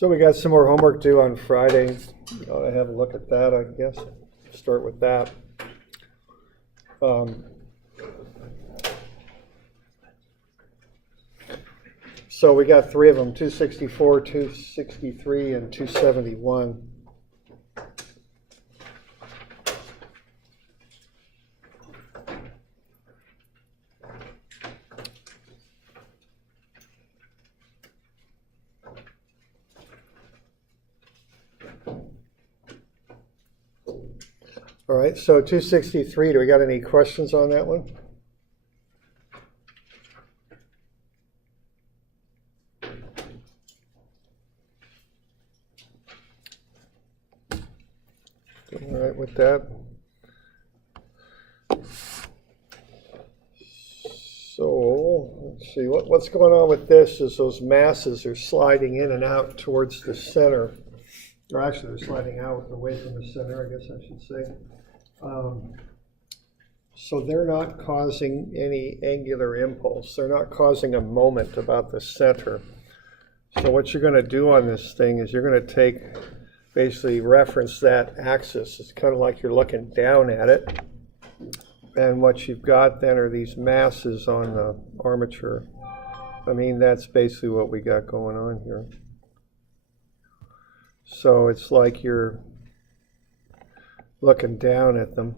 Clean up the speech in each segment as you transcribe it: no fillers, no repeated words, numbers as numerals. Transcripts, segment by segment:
So we got some more homework due on Friday. You ought to have a look at that, I guess. Start with that. So we got three of them, 264, 263, and 271. All right, so 263, do we got any questions on that one? All right with that. So let's see, what's going on with this is those masses are sliding in and out towards the center. Or actually, they're sliding out away from the center, I guess I should say. So they're not causing any angular impulse. They're not causing a moment about the center. So what you're going to do on this thing is you're going to take, basically reference that axis. It's kind of like you're looking down at it. And what you've got then are these masses on the armature. I mean, that's basically what we got going on here. So it's like you're looking down at them.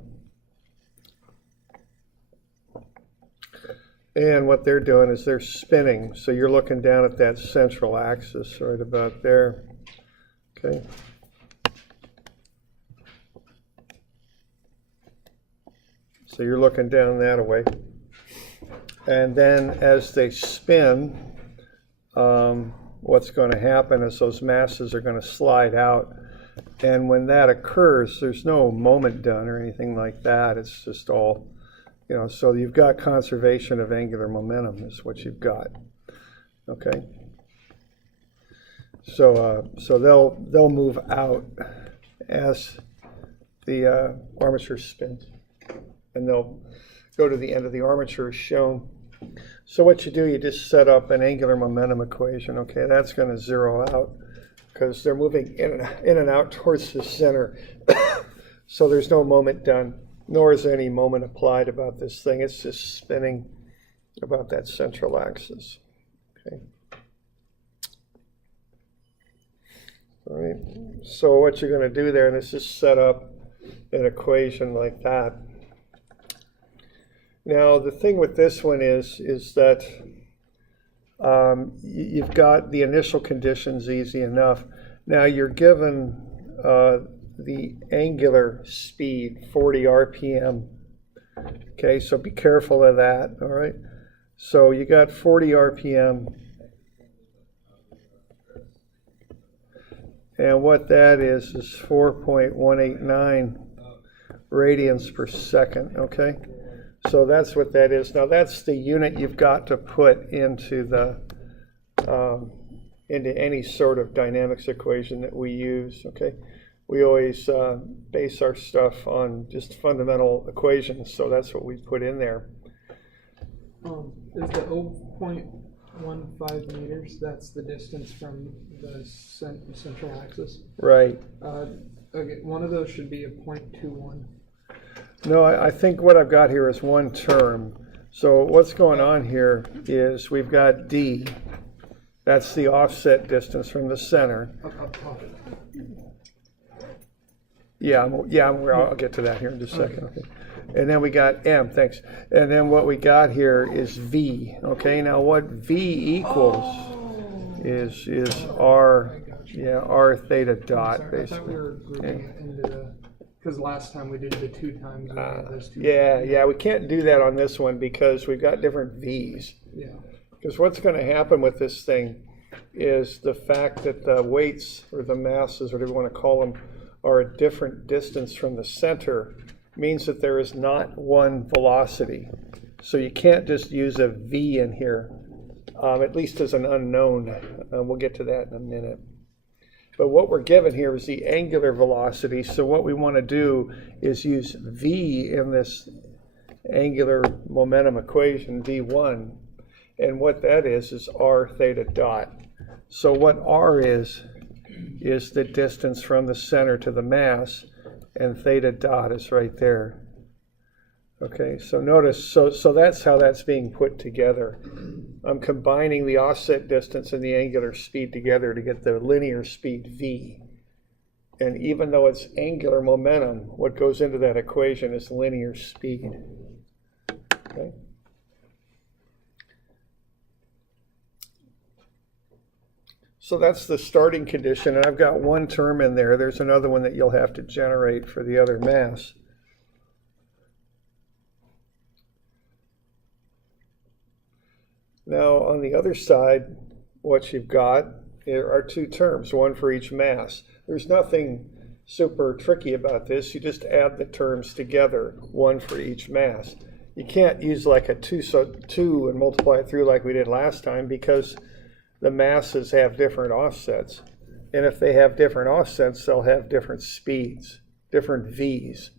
And what they're doing is they're spinning. So you're looking down at that central axis right about there. Okay. So you're looking down that way. And then as they spin, what's going to happen is those masses are going to slide out. And when that occurs, there's no moment done or anything like that. It's just all, you know, so you've got conservation of angular momentum is what you've got. Okay. So they'll move out as the armature spins, and they'll go to the end of the armature as shown. So what you do, you just set up an angular momentum equation. Okay, that's going to zero out because they're moving in and out towards the center. So there's no moment done, nor is any moment applied about this thing. It's just spinning about that central axis. Okay. All right. So what you're going to do there, and this is set up an equation like that. Now the thing with this one is that you've got the initial conditions easy enough. Now you're given the angular speed, 40 RPM. Okay, so be careful of that, all right? So you got 40 RPM. And what that is 4.189 radians per second, okay? So that's what that is. Now that's the unit you've got to put into the into any sort of dynamics equation that we use. Okay, we always base our stuff on just fundamental equations, so that's what we put in there. Is the 0.15 meters? That's the distance from the central axis. Right. Okay, one of those should be a 0.21. No, I think what I've got here is one term. So what's going on here is we've got D. That's the offset distance from the center. Yeah, I'll get to that here in just a second. Okay. And then we got M, thanks. And then what we got here is V. Okay, now what V equals is R, R theta dot, basically. I thought we were grouping it into the... Because last time we did the 2 times. Yeah, we can't do that on this one because we've got different V's. Yeah. Because what's going to happen with this thing is the fact that the weights, or the masses, whatever you want to call them, are a different distance from the center, means that there is not one velocity. So you can't just use a V in here, at least as an unknown. We'll get to that in a minute. But what we're given here is the angular velocity. So what we want to do is use V in this angular momentum equation, V1. And what that is R theta dot. So what R is is the distance from the center to the mass, and theta dot is right there. Okay, so notice, so that's how that's being put together. I'm combining the offset distance and the angular speed together to get the linear speed v. And even though it's angular momentum, what goes into that equation is linear speed. Okay. So that's the starting condition, and I've got one term in there. There's another one that you'll have to generate for the other mass. Now, on the other side, what you've got are two terms, one for each mass. There's nothing super tricky about this. You just add the terms together, one for each mass. You can't use like a 2 and multiply it through like we did last time, because the masses have different offsets. And if they have different offsets, they'll have different speeds, different v's.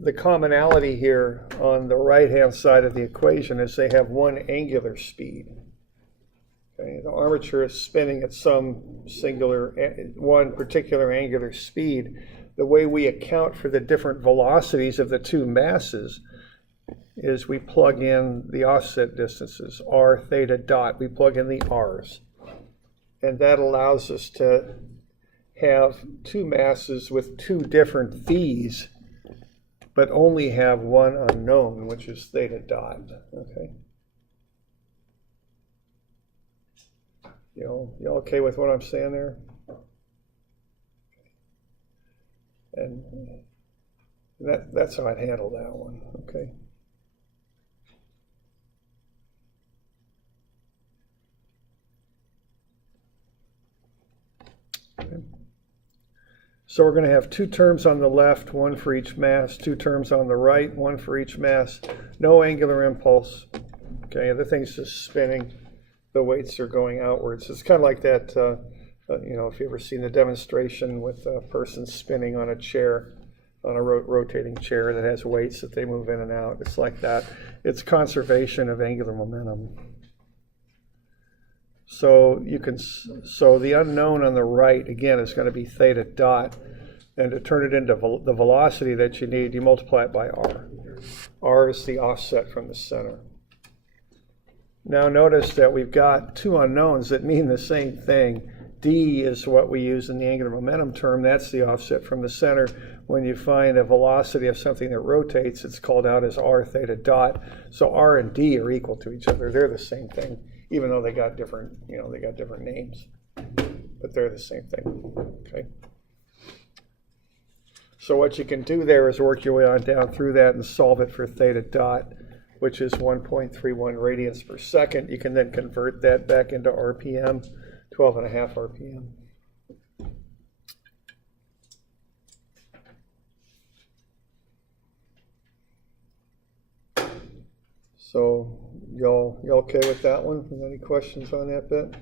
The commonality here on the right-hand side of the equation is they have one angular speed. Okay, the armature is spinning at some one particular angular speed. The way we account for the different velocities of the two masses is we plug in the offset distances, r theta dot. We plug in the r's. And that allows us to have two masses with two different v's, but only have one unknown, which is theta dot. Okay. You okay with what I'm saying there? And that's how I'd handle that one. Okay. So we're going to have two terms on the left, one for each mass, two terms on the right, one for each mass, no angular impulse. Okay, the thing's just spinning. The weights are going outwards. It's kind of like that, if you've ever seen the demonstration with a person spinning on a chair, on a rotating chair that has weights that they move in and out. It's like that. It's conservation of angular momentum. So the unknown on the right, again, is going to be theta dot. And to turn it into the velocity that you need, you multiply it by r. R is the offset from the center. Now notice that we've got two unknowns that mean the same thing. D is what we use in the angular momentum term. That's the offset from the center. When you find a velocity of something that rotates, it's called out as r theta dot. So r and d are equal to each other. They're the same thing, even though they got different, they got different names, but they're the same thing. Okay. So what you can do there is work your way on down through that and solve it for theta dot, which is 1.31 radians per second. You can then convert that back into RPM, 12.5 RPM. So y'all okay with that one? Any questions on that bit?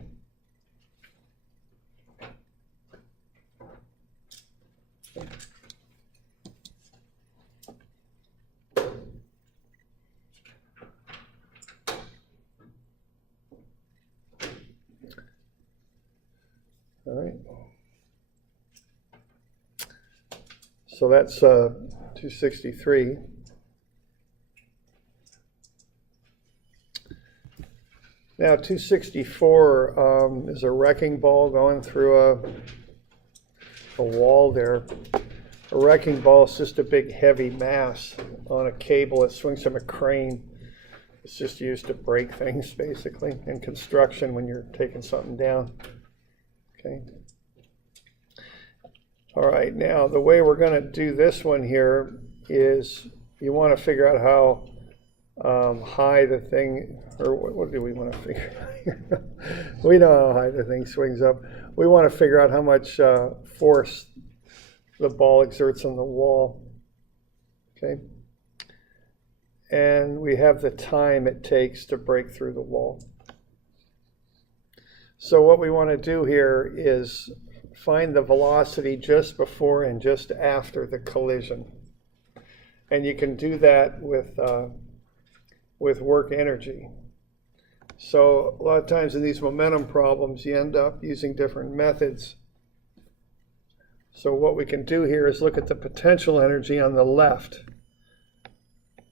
All right. So that's 263. Now 264 is a wrecking ball going through a wall there. A wrecking ball is just a big heavy mass on a cable. It swings from a crane. It's just used to break things, basically, in construction when you're taking something down. Okay. All right, now the way we're going to do this one here is you want to figure out how high the thing, or what do we want to figure out here? We know how high the thing swings up. We want to figure out how much force the ball exerts on the wall. Okay. And we have the time it takes to break through the wall. So what we want to do here is find the velocity just before and just after the collision. And you can do that with work energy. So a lot of times in these momentum problems, you end up using different methods. So what we can do here is look at the potential energy on the left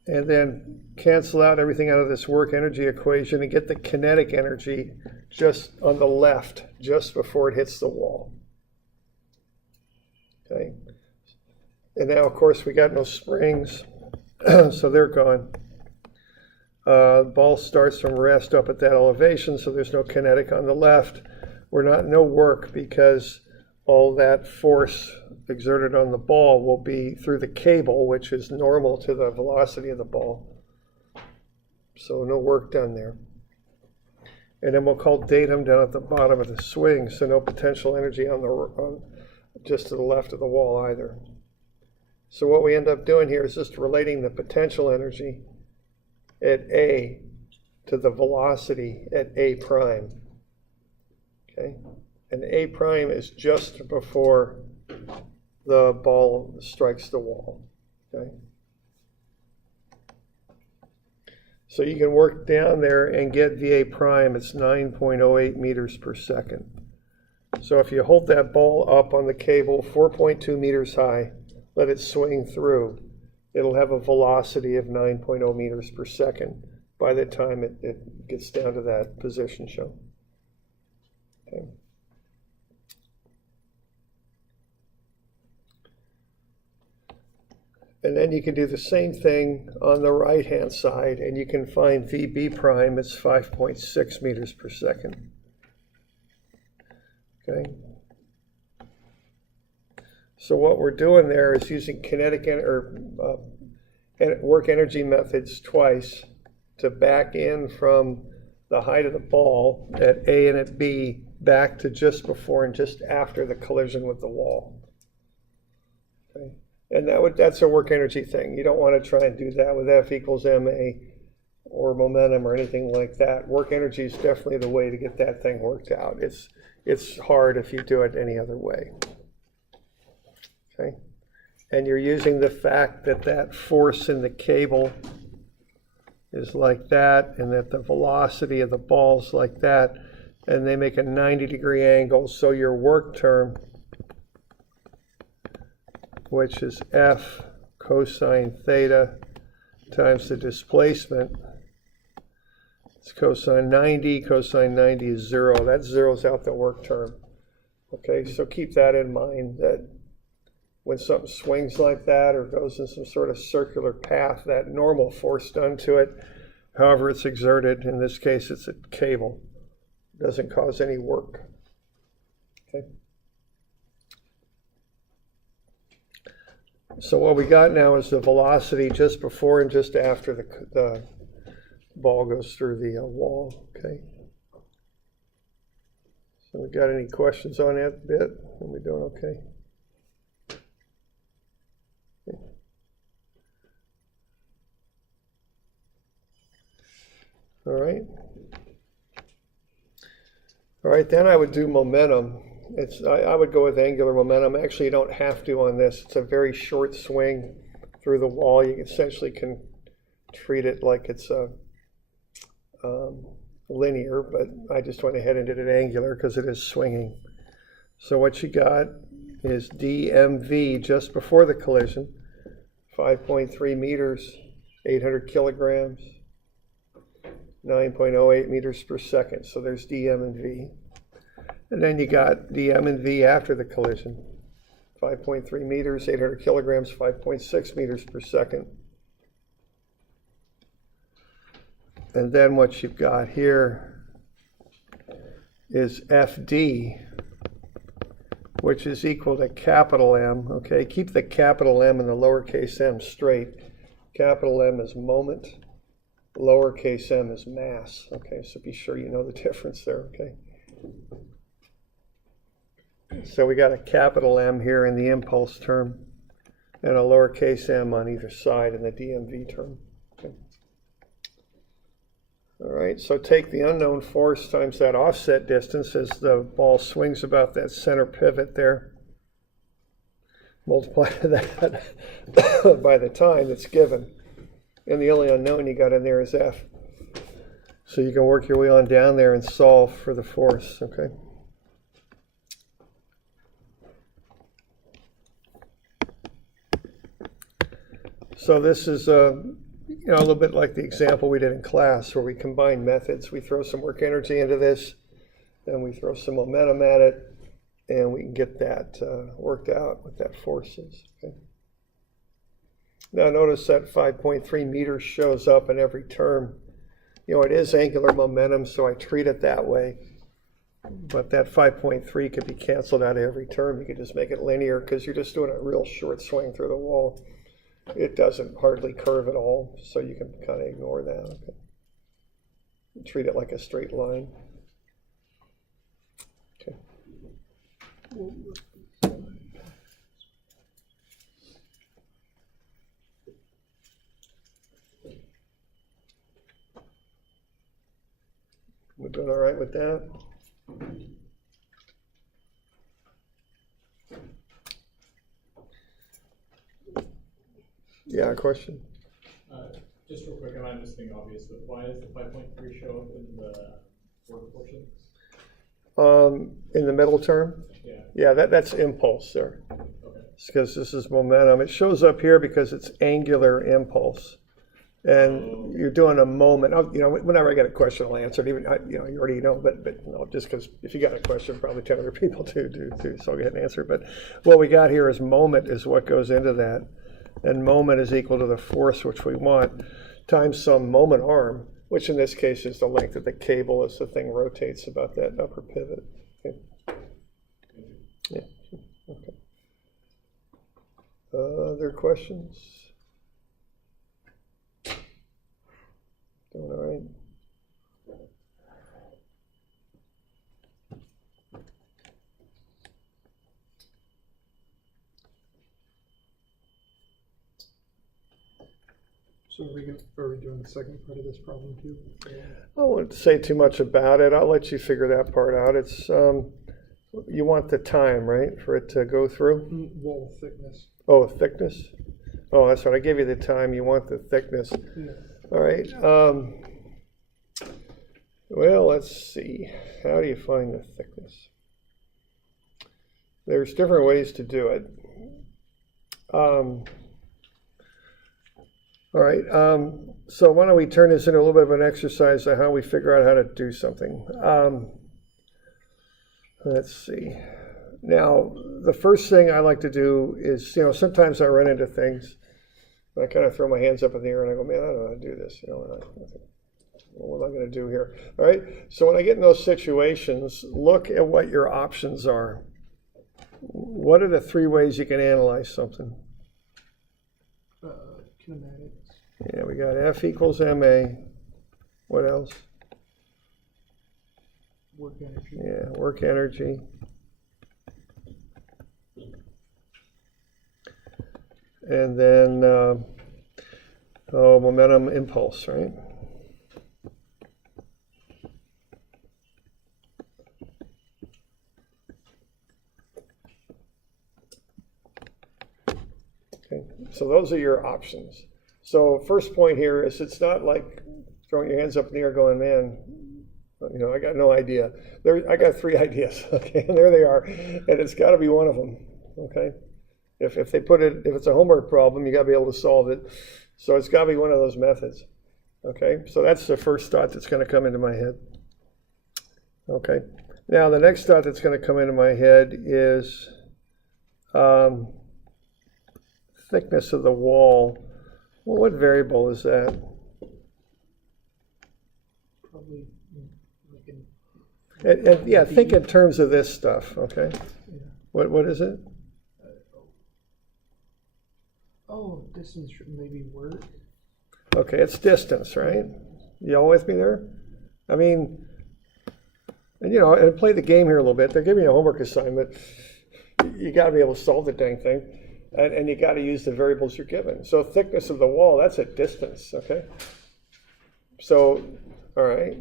and then cancel out everything out of this work energy equation and get the kinetic energy just on the left, just before it hits the wall. Okay. And now, of course, we got no springs, so they're gone. The ball starts from rest up at that elevation, so there's no kinetic on the left. No work because all that force exerted on the ball will be through the cable, which is normal to the velocity of the ball. So no work done there. And then we'll call datum down at the bottom of the swing, so no potential energy on just to the left of the wall either. So what we end up doing here is just relating the potential energy at A to the velocity at A prime. Okay? And A prime is just before the ball strikes the wall. Okay? So you can work down there and get VA prime. It's 9.08 meters per second. So if you hold that ball up on the cable 4.2 meters high, let it swing through, it'll have a velocity of 9.0 meters per second by the time it gets down to that position shown. Okay. And then you can do the same thing on the right-hand side, and you can find VB prime, it's 5.6 meters per second. Okay. So what we're doing there is using kinetic work energy methods twice to back in from the height of the ball at A and at B back to just before and just after the collision with the wall. Okay. And that's a work energy thing. You don't want to try and do that with F equals ma or momentum or anything like that. Work energy is definitely the way to get that thing worked out. It's hard if you do it any other way. Okay? And you're using the fact that that force in the cable is like that and that the velocity of the ball is like that, and they make a 90-degree angle, so your work term, which is F cosine theta times the displacement, it's cosine 90. Cosine 90 is 0. That zeroes out the work term. Okay, so keep that in mind, that when something swings like that or goes in some sort of circular path, that normal force done to it, however it's exerted, in this case it's a cable, doesn't cause any work. Okay. So what we got now is the velocity just before and just after the ball goes through the wall. Okay. So we got any questions on that bit? Are we doing okay? All right. All right, then I would do momentum. I would go with angular momentum. Actually, you don't have to on this. It's a very short swing through the wall. You essentially can treat it like it's a linear, but I just went ahead and did it angular because it is swinging. So what you got is dmv just before the collision, 5.3 meters, 800 kilograms, 9.08 meters per second. So there's dm and v. And then you got dm and v after the collision, 5.3 meters, 800 kilograms, 5.6 meters per second. And then what you've got here is FD, which is equal to capital M. Okay, keep the capital M and the lowercase m straight. Capital M is moment, lowercase m is mass. Okay, so be sure you know the difference there. Okay. So we got a capital M here in the impulse term and a lowercase m on either side in the dmv term. Okay. All right, so take the unknown force times that offset distance as the ball swings about that center pivot there. Multiply that by the time that's given. And the only unknown you got in there is F. So you can work your way on down there and solve for the force, okay? So this is a little bit like the example we did in class where we combine methods. We throw some work energy into this, and we throw some momentum at it, and we can get that worked out what that force is. Okay. Now notice that 5.3 meters shows up in every term. It is angular momentum, so I treat it that way. But that 5.3 could be canceled out of every term. You could just make it linear because you're just doing a real short swing through the wall. It doesn't hardly curve at all, so you can kind of ignore that. Okay. Treat it like a straight line. Okay. We're doing all right with that? Yeah, question? Just real quick, I might miss something obvious, but why does the 5.3 show up in the work portion? In the middle term? Yeah. Yeah, that's impulse there. Okay. It's because this is momentum. It shows up here because it's angular impulse. And you're doing a moment. Whenever I get a question, I'll answer it. Even you already know, but just because if you got a question, probably 10 other people do too. So I'll go ahead and answer it. But what we got here is moment is what goes into that, and moment is equal to the force which we want times some moment arm, which in this case is the length of the cable as the thing rotates about that upper pivot. Okay. Yeah. Okay. Other questions? Doing all right? So are we doing the second part of this problem too? Yeah. I won't say too much about it. I'll let you figure that part out. It's you want the time, right, for it to go through? Wall thickness. Oh, thickness? Oh, that's right. I gave you the time. You want the thickness. Yeah. All right. Well, let's see. How do you find the thickness? There's different ways to do it. All right. So why don't we turn this into a little bit of an exercise of how we figure out how to do something. Let's see. Now, the first thing I like to do is, sometimes I run into things. I kind of throw my hands up in the air and I go, man, I don't know how to do this. What am I going to do here? All right. So when I get in those situations, look at what your options are. What are the three ways you can analyze something? Kinematics. Yeah, we got F equals ma. What else? Work energy. Yeah, work energy. And then, momentum impulse, right? Okay, so those are your options. So first point here is it's not like throwing your hands up in the air going, man, I got no idea. I got three ideas, okay, and there they are, and it's got to be one of them, okay? If it's a homework problem, you got to be able to solve it. So it's got to be one of those methods, okay? So that's the first thought that's going to come into my head, okay? Now the next thought that's going to come into my head is thickness of the wall. Well, what variable is that? Probably Yeah, think in terms of this stuff, okay? Yeah. What is it? Distance maybe work. Okay, it's distance, right? You all with me there? I mean, and play the game here a little bit. They're giving you a homework assignment. You got to be able to solve the dang thing, and you got to use the variables you're given. So thickness of the wall, that's a distance, okay? So, all right.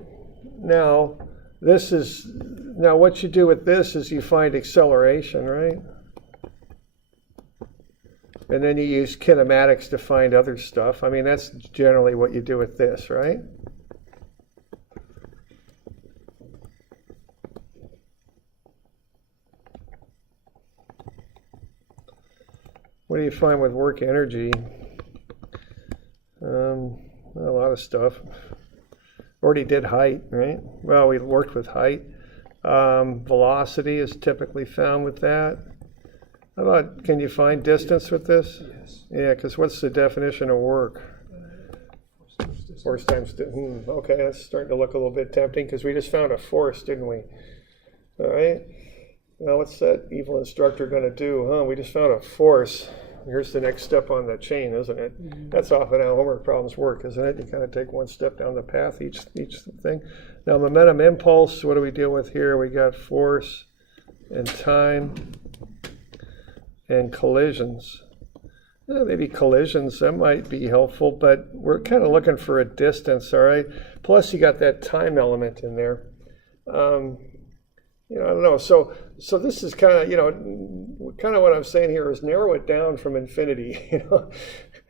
Now what you do with this is you find acceleration, right? And then you use kinematics to find other stuff. I mean, that's generally what you do with this, right? What do you find with work energy? of stuff. Already did height, right? Well, we worked with height. Velocity is typically found with that. How about, can you find distance with this? Yes. Yeah, because what's the definition of work? Force times, okay, that's starting to look a little bit tempting because we just found a force, didn't we? All right. Now what's that evil instructor going to do? We just found a force. Here's the next step on the chain, isn't it? Mm-hmm. That's often how homework problems work, isn't it? You kind of take one step down the path, each thing. Now momentum, impulse, what do we deal with here? We got force and time and collisions. Maybe collisions, that might be helpful, but we're kind of looking for a distance, all right? Plus you got that time element in there. I don't know. So this is kind of, kind of what I'm saying here is narrow it down from infinity.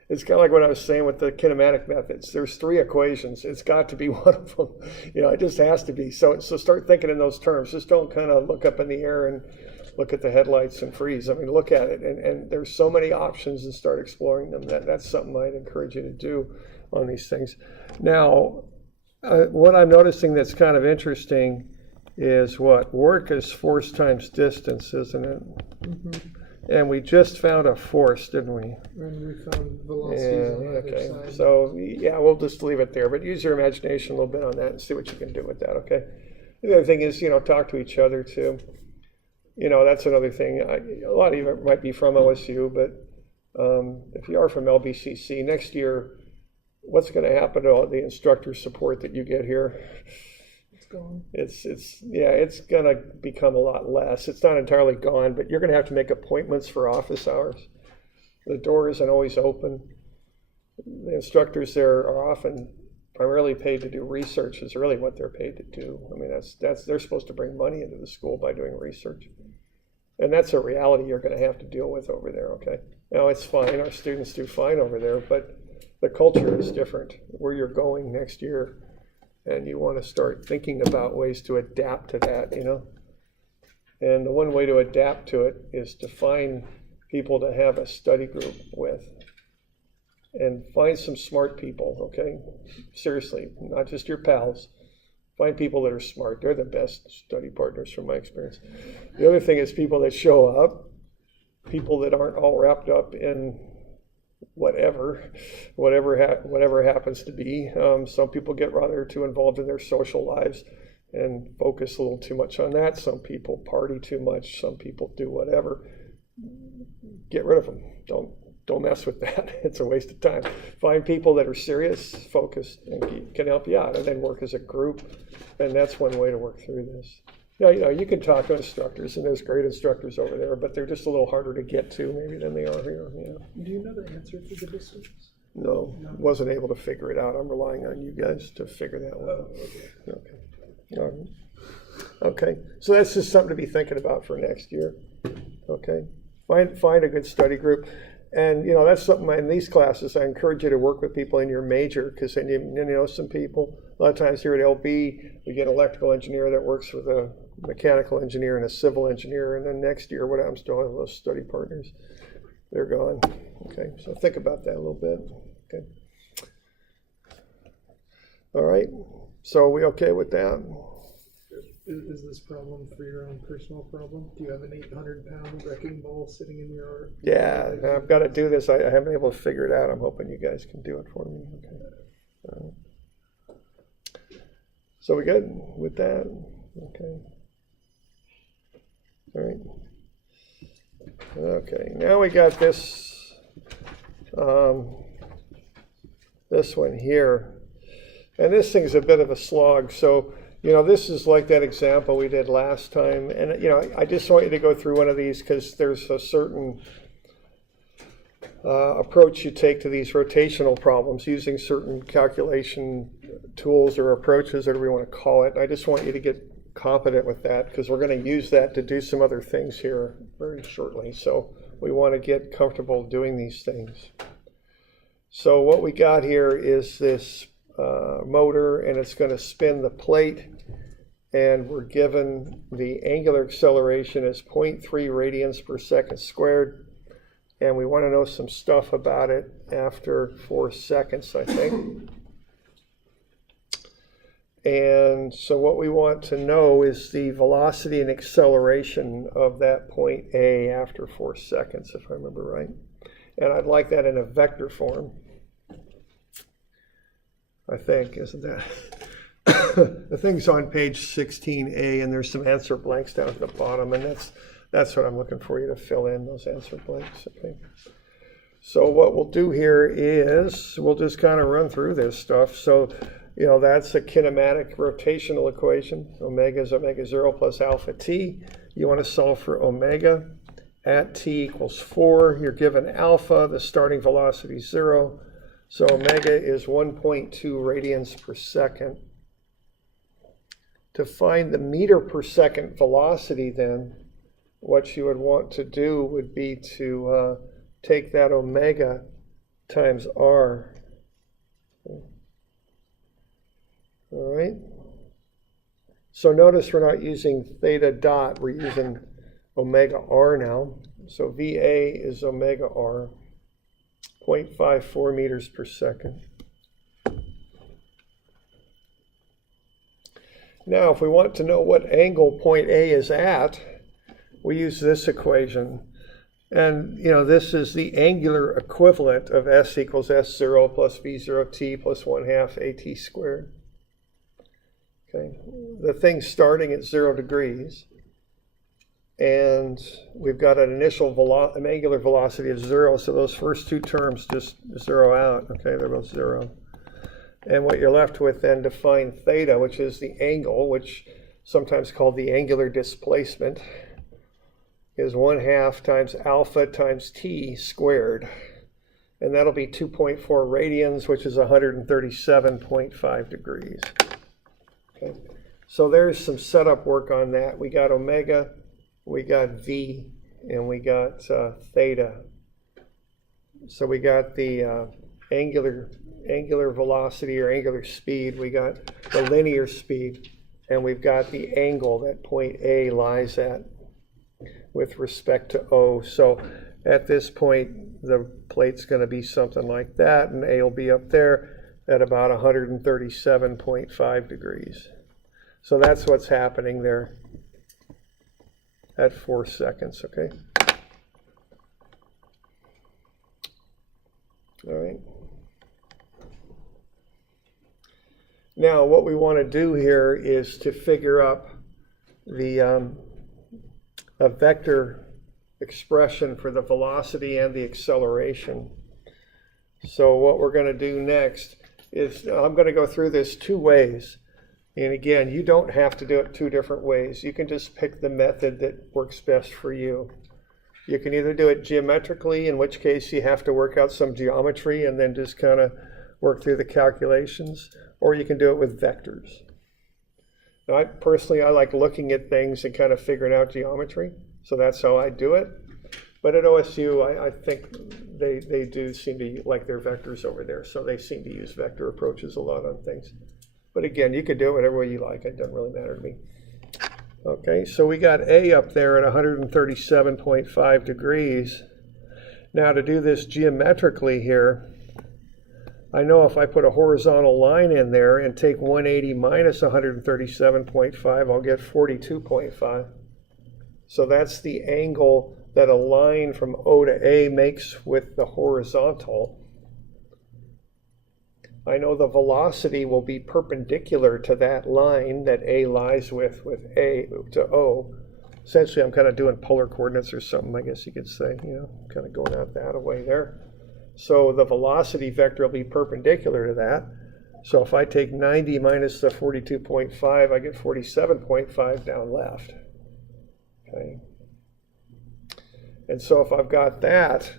It's kind of like what I was saying with the kinematic methods. There's 3 equations. It's got to be one of them. It just has to be. So start thinking in those terms. Just don't kind of look up in the air and look at the headlights and freeze. I mean, look at it. And there's so many options and start exploring them. That's something I'd encourage you to do on these things. Now, what I'm noticing that's kind of interesting is what? Work is force times distance, isn't it? Mm-hmm. And we just found a force, didn't we? And we found velocities on the other side. So, yeah, we'll just leave it there. But use your imagination a little bit on that and see what you can do with that, okay? The other thing is, talk to each other, too. That's another thing. A lot of you might be from OSU, but if you are from LBCC, next year, what's going to happen to all the instructor support that you get here? It's going to become a lot less. It's not entirely gone, but you're going to have to make appointments for office hours. The door isn't always open. The instructors there are often primarily paid to do research is really what they're paid to do. I mean, they're supposed to bring money into the school by doing research. And that's a reality you're going to have to deal with over there, okay? Now, it's fine. Our students do fine over there, but the culture is different. Where you're going next year, and you want to start thinking about ways to adapt to that, And the one way to adapt to it is to find people to have a study group with. And find some smart people, okay? Seriously, not just your pals. Find people that are smart. They're the best study partners from my experience. The other thing is people that show up, people that aren't all wrapped up in whatever happens to be. Some people get rather too involved in their social lives and focus a little too much on that. Some people party too much. Some people do whatever. Get rid of them. Don't mess with that. It's a waste of time. Find people that are serious, focused, and can help you out, and then work as a group. And that's one way to work through this. You can talk to instructors, and there's great instructors over there, but they're just a little harder to get to maybe than they are here. Do you know the answer to the distance? No, wasn't able to figure it out. I'm relying on you guys to figure that one out. Okay. All right. Okay. So that's just something to be thinking about for next year. Okay. Find a good study group. And, that's something in these classes, I encourage you to work with people in your major, because then you know some people. A lot of times here at LB, we get an electrical engineer that works with a mechanical engineer and a civil engineer, and then next year, what happens to all of those study partners? They're gone. Okay, so think about that a little bit. Okay. All right, so are we okay with that? Is this problem for your own personal problem? Do you have an 800-pound wrecking ball sitting in your... Yeah, I've got to do this. I haven't been able to figure it out. I'm hoping you guys can do it for me. Okay. So we good with that? Okay. All right. Okay, now we got this one here. And this thing's a bit of a slog. So this is like that example we did last time. And, I just want you to go through one of these because there's a certain approach you take to these rotational problems using certain calculation tools or approaches, whatever you want to call it. I just want you to get competent with that because we're going to use that to do some other things here very shortly. So we want to get comfortable doing these things. So what we got here is this motor, and it's going to spin the plate, and we're given the angular acceleration as 0.3 radians per second squared, and we want to know some stuff about it after 4 seconds, I think. And so what we want to know is the velocity and acceleration of that point A after 4 seconds, if I remember right. And I'd like that in a vector form, I think, isn't that? The thing's on page 16A, and there's some answer blanks down at the bottom, and that's what I'm looking for you to fill in, those answer blanks, okay? So what we'll do here is we'll just kind of run through this stuff. So, you know, that's a kinematic rotational equation. Omega is omega 0 plus alpha t. You want to solve for omega at t equals 4. You're given alpha, the starting velocity is 0. So omega is 1.2 radians per second. To find the meter per second velocity, then, what you would want to do would be to take that omega times r. All right. So notice we're not using theta dot, we're using omega r now. So VA is omega r, 0.54 meters per second. Now, if we want to know what angle point A is at, we use this equation. And, you know, this is the angular equivalent of S equals S0 plus V0t plus 1/2 AT squared. Okay, the thing's starting at 0 degrees. And we've got an initial an angular velocity of 0, so those first two terms just zero out. Okay, they're both 0. And what you're left with then to find theta, which is the angle, which sometimes called the angular displacement, is 1/2 times alpha times t squared. And that'll be 2.4 radians, which is 137.5 degrees. Okay, so there's some setup work on that. We got omega, we got v, and we got theta. So we got the angular velocity or angular speed, we got the linear speed, and we've got the angle that point A lies at with respect to O. So at this point, the plate's going to be something like that, and A will be up there at about 137.5 degrees. So that's what's happening there at 4 seconds, okay? All right. Now, what we want to do here is to figure up the a vector expression for the velocity and the acceleration. So what we're going to do next is I'm going to go through this two ways. And again, you don't have to do it two different ways. You can just pick the method that works best for you. You can either do it geometrically, in which case you have to work out some geometry and then just kind of work through the calculations, or you can do it with vectors. Now, I like looking at things and kind of figuring out geometry, so that's how I do it. But at OSU, I think they do seem to like their vectors over there, so they seem to use vector approaches a lot on things. But again, you can do it whatever way you like. It doesn't really matter to me. Okay, so we got A up there at 137.5 degrees. Now to do this geometrically here, I know if I put a horizontal line in there and take 180 minus 137.5, I'll get 42.5. So that's the angle that a line from O to A makes with the horizontal. I know the velocity will be perpendicular to that line that A lies with A to O. Essentially, I'm kind of doing polar coordinates or something, I guess you could say, you know, kind of going out that way there. So the velocity vector will be perpendicular to that. So if I take 90 minus the 42.5, I get 47.5 down left. Okay. And so if I've got that,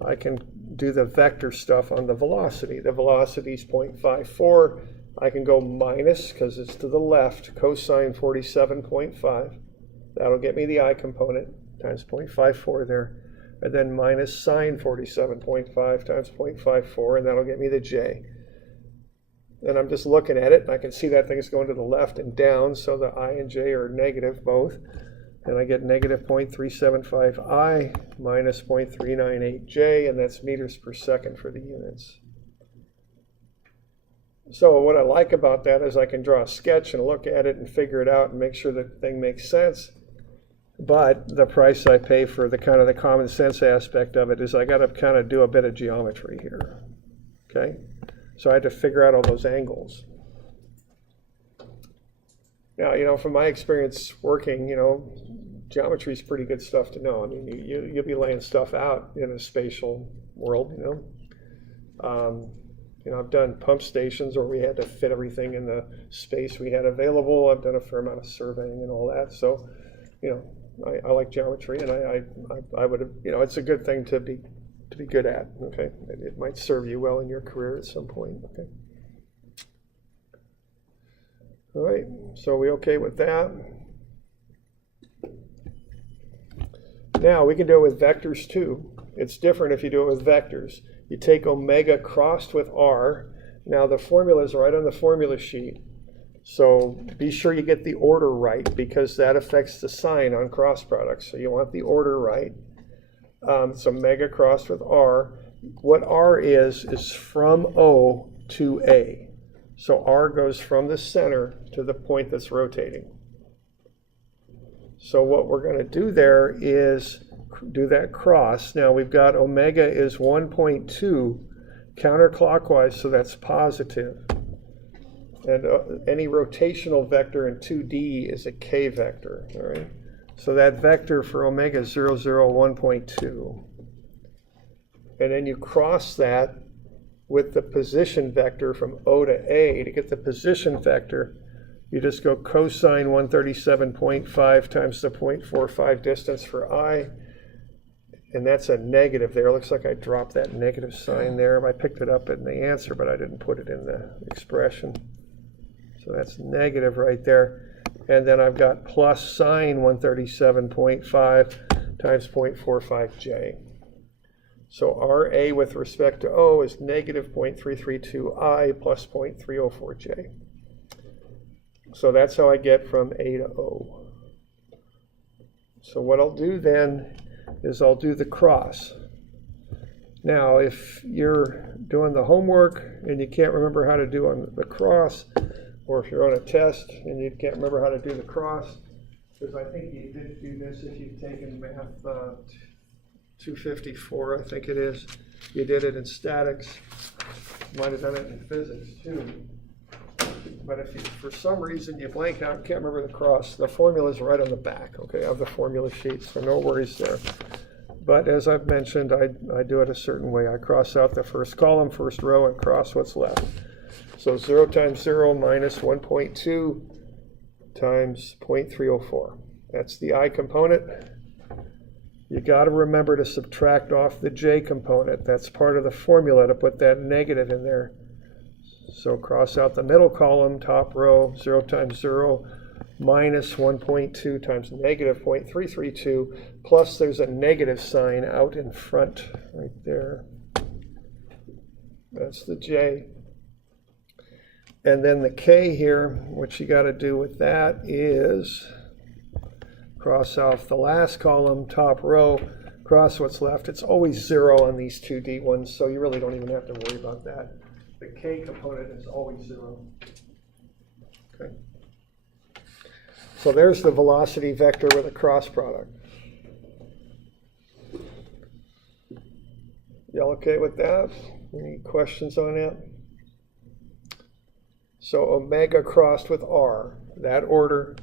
I can do the vector stuff on the velocity. The velocity is 0.54. I can go minus, because it's to the left, cosine 47.5. That'll get me the I component, times 0.54 there. And then minus sine 47.5 times 0.54, and that'll get me the J. And I'm just looking at it, and I can see that thing is going to the left and down, so the I and J are negative both. And I get negative 0.375 I minus 0.398 J, and that's meters per second for the units. So what I like about that is I can draw a sketch and look at it and figure it out and make sure the thing makes sense. But the price I pay for the kind of the common sense aspect of it is I got to kind of do a bit of geometry here. Okay? So I had to figure out all those angles. Now, from my experience working, geometry is pretty good stuff to know. I mean, you'll be laying stuff out in a spatial world, I've done pump stations where we had to fit everything in the space we had available. I've done a fair amount of surveying and all that. So, I like geometry, and I would have, it's a good thing to be good at. Okay, it might serve you well in your career at some point. Okay. All right. So are we okay with that? Now we can do it with vectors too. It's different if you do it with vectors. You take omega crossed with r. Now the formula is right on the formula sheet. So be sure you get the order right because that affects the sign on cross products. So you want the order right. So omega crossed with r. What r is from O to A. So r goes from the center to the point that's rotating. So what we're going to do there is do that cross. Now we've got omega is 1.2 counterclockwise, so that's positive. And any rotational vector in 2D is a k vector, all right? So that vector for omega is 0, 0, 1.2. And then you cross that with the position vector from O to A. To get the position vector, you just go cosine 137.5 times the 0.45 distance for I. And that's a negative there. It looks like I dropped that negative sign there. I picked it up in the answer, but I didn't put it in the expression. So that's negative right there. And then I've got plus sine 137.5 times 0.45j. So RA with respect to O is negative 0.332I plus 0.304j. So that's how I get from A to O. So what I'll do then is I'll do the cross. Now, if you're doing the homework and you can't remember how to do on the cross, or if you're on a test and you can't remember how to do the cross, because I think you did do this if you've taken math 254, I think it is. You did it in statics. You might have done it in physics too. But if you, for some reason you blank out and can't remember the cross, the formula is right on the back, okay, of the formula sheet, so no worries there. But as I've mentioned, I do it a certain way. I cross out the first column, first row, and cross what's left. So 0 times 0 minus 1.2 times 0.304. That's the I component. You got to remember to subtract off the j component. That's part of the formula to put that negative in there. So cross out the middle column, top row, 0 times 0 minus 1.2 times negative 0.332, plus there's a negative sign out in front right there. That's the j. And then the k here, what you got to do with that is cross off the last column, top row, cross what's left. It's always 0 on these 2D ones, so you really don't even have to worry about that. The k component is always 0. Okay. So there's the velocity vector with a cross product. Y'all okay with that? Any questions on that? So omega crossed with r, that order,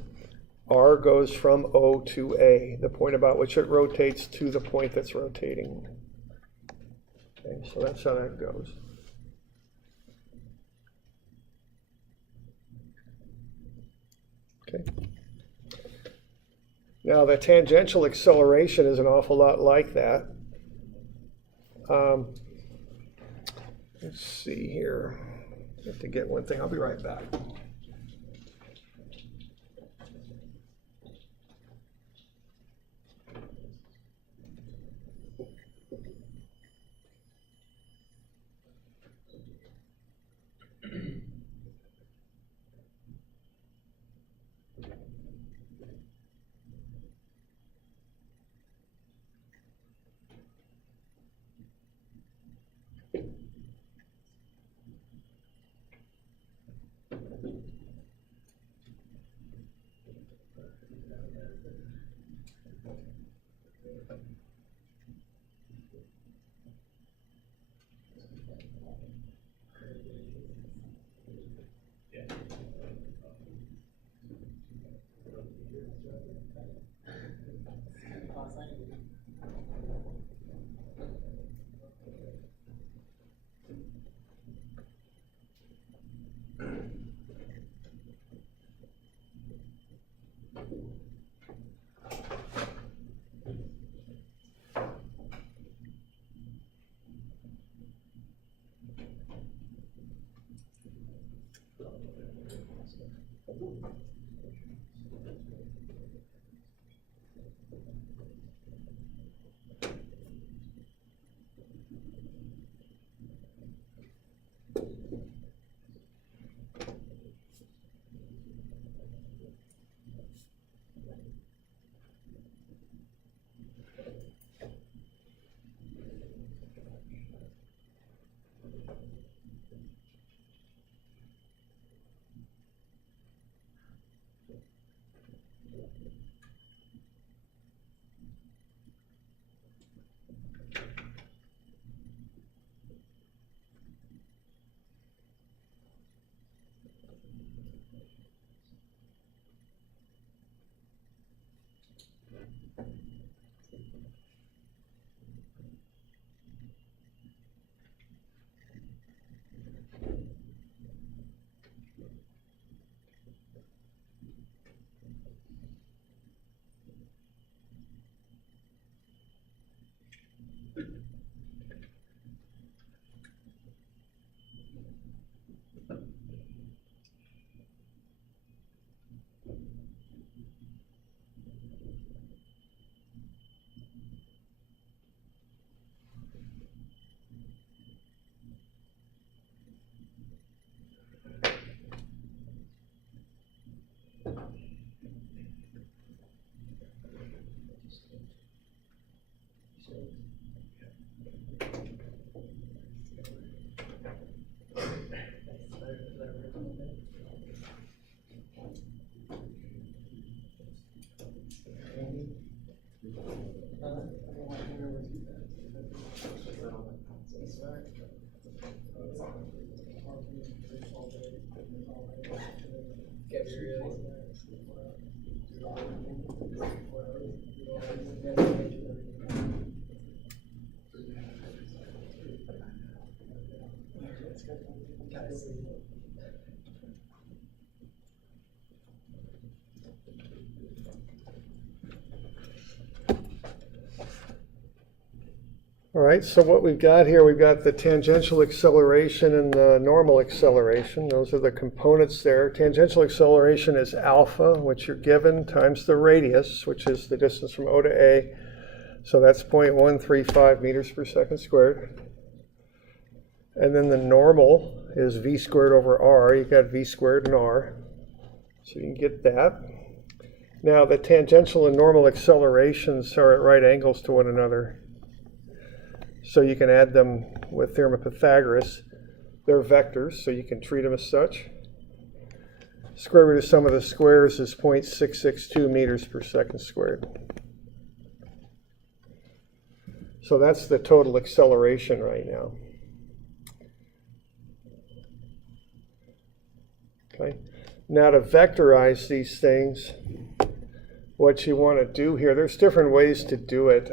r goes from O to A, the point about which it rotates to the point that's rotating. Okay, so that's how that goes. Okay. Now the tangential acceleration is an awful lot like that. Let's see here. I have to get one thing. I'll be right back. All right, so what we've got here, we've got the tangential acceleration and the normal acceleration. Those are the components there. Tangential acceleration is alpha, which you're given, times the radius, which is the distance from O to A. So that's 0.135 meters per second squared. And then the normal is v squared over r. You've got v squared and r. So you can get that. Now the tangential and normal accelerations are at right angles to one another. So you can add them with theorem of Pythagoras. They're vectors, so you can treat them as such. Square root of sum of the squares is 0.662 meters per second squared. So that's the total acceleration right now. Okay. Now to vectorize these things, what you want to do here, there's different ways to do it.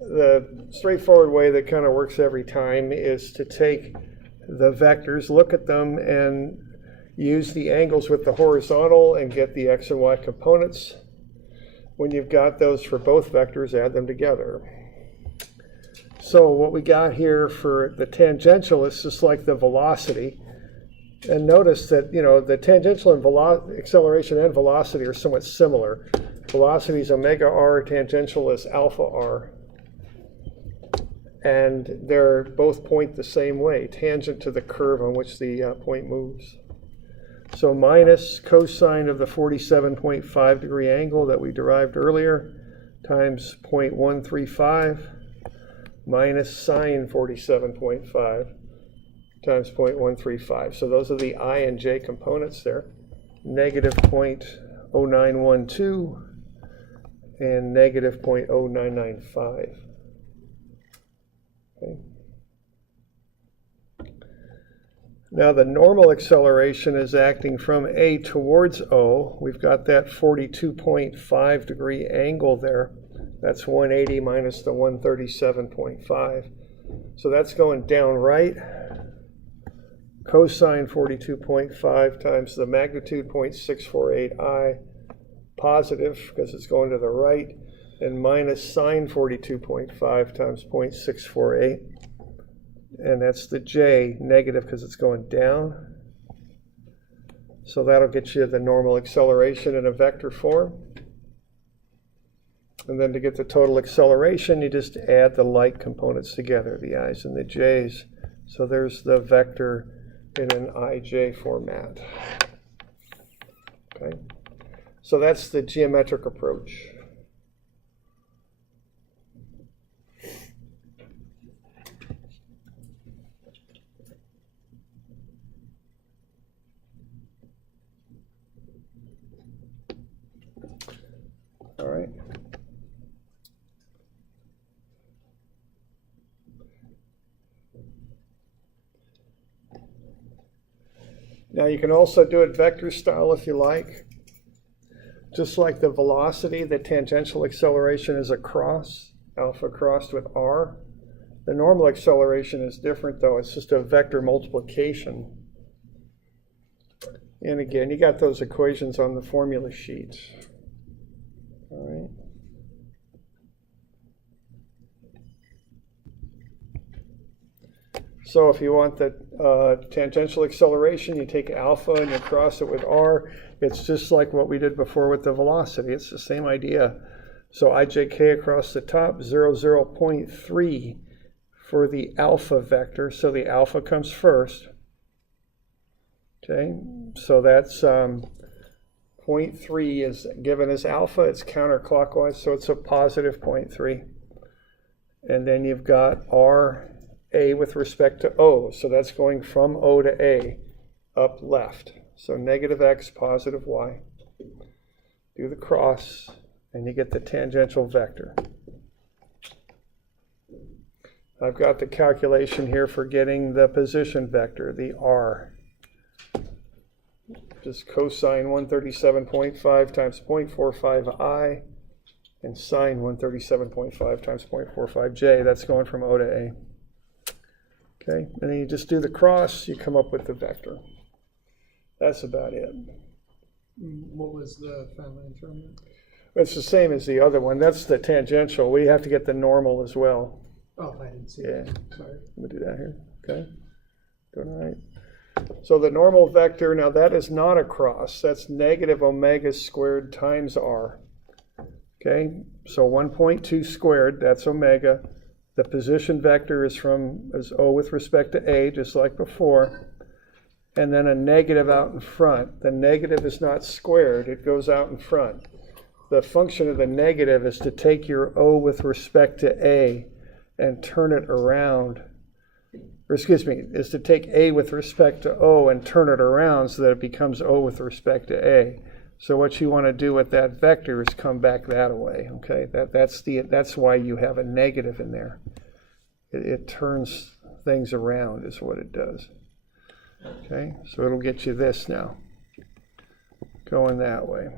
The straightforward way that kind of works every time is to take the vectors, look at them, and use the angles with the horizontal and get the x and y components. When you've got those for both vectors, add them together. So what we got here for the tangential is just like the velocity. And notice that, you know, the tangential and acceleration and velocity are somewhat similar. Velocity is omega r, tangential is alpha r. And they're both point the same way, tangent to the curve on which the point moves. So minus cosine of the 47.5 degree angle that we derived earlier times 0.135 minus sine 47.5 times 0.135. So those are the I and j components there. Negative 0.0912 and negative 0.0995. Okay. Now the normal acceleration is acting from A towards O. We've got that 42.5 degree angle there. That's 180 minus the 137.5. So that's going down right. Cosine 42.5 times the magnitude 0.648i, positive because it's going to the right, and minus sine 42.5 times 0.648. And that's the j, negative because it's going down. So that'll get you the normal acceleration in a vector form. And then to get the total acceleration, you just add the like components together, the i's and the j's. So there's the vector in an ij format. Okay. So that's the geometric approach. All right. Now you can also do it vector style if you like. Just like the velocity, the tangential acceleration is a cross, alpha crossed with r. The normal acceleration is different though, it's just a vector multiplication. And again, you got those equations on the formula sheet. All right. So if you want the tangential acceleration, you take alpha and you cross it with r. It's just like what we did before with the velocity. It's the same idea. So ijk across the top, 0.3 for the alpha vector. So the alpha comes first. Okay, so that's 0.3 is given as alpha. It's counterclockwise, so it's a positive 0.3. And then you've got r a with respect to O, so that's going from O to A, up left. So negative x, positive y. Do the cross, and you get the tangential vector. I've got the calculation here for getting the position vector, the r. just cosine 137.5 times 0.45i and sine 137.5 times 0.45j. That's going from O to A. Okay, and then you just do the cross, you come up with the vector. That's about it. What was the final answer on that? It's the same as the other one. That's the tangential. We have to get the normal as well. Oh, I didn't see Yeah. that. Sorry. Let me do that here. Okay. Doing all right. So the normal vector, now that is not a cross. That's negative omega squared times r. Okay. So 1.2 squared, that's omega. The position vector is O with respect to A, just like before. And then a negative out in front. The negative is not squared. It goes out in front. The function of the negative is to take your O with respect to A and turn it around. Or excuse me, is to take A with respect to O and turn it around so that it becomes O with respect to A. So what you want to do with that vector is come back that way. Okay, that's why you have a negative in there. It turns things around is what it does. Okay, so it'll get you this now, going that way.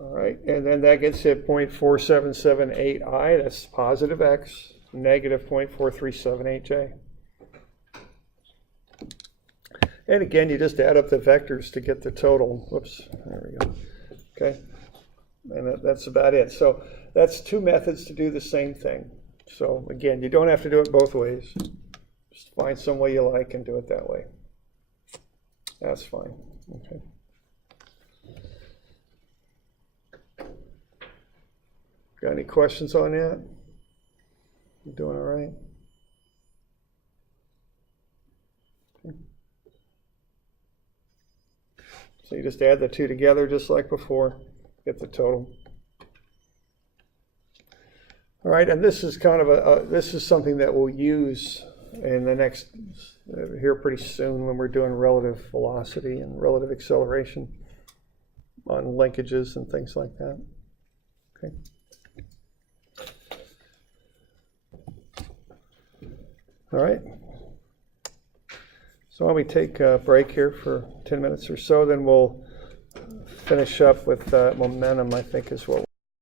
All right, and then that gets you at 0.4778i, that's positive x, negative 0.4378j. And again, you just add up the vectors to get the total. Whoops, there we go. Okay, and that's about it. So that's two methods to do the same thing. So again, you don't have to do it both ways. Just find some way you like and do it that way. That's fine. Okay. Got any questions on that? You doing all right? Okay. So you just add the two together just like before, get the total. All right, and this is kind of this is something that we'll use in the next, here pretty soon when we're doing relative velocity and relative acceleration on linkages and things like that. Okay. All right. So while we take a break here for 10 minutes or so, then we'll finish up with momentum, I think is what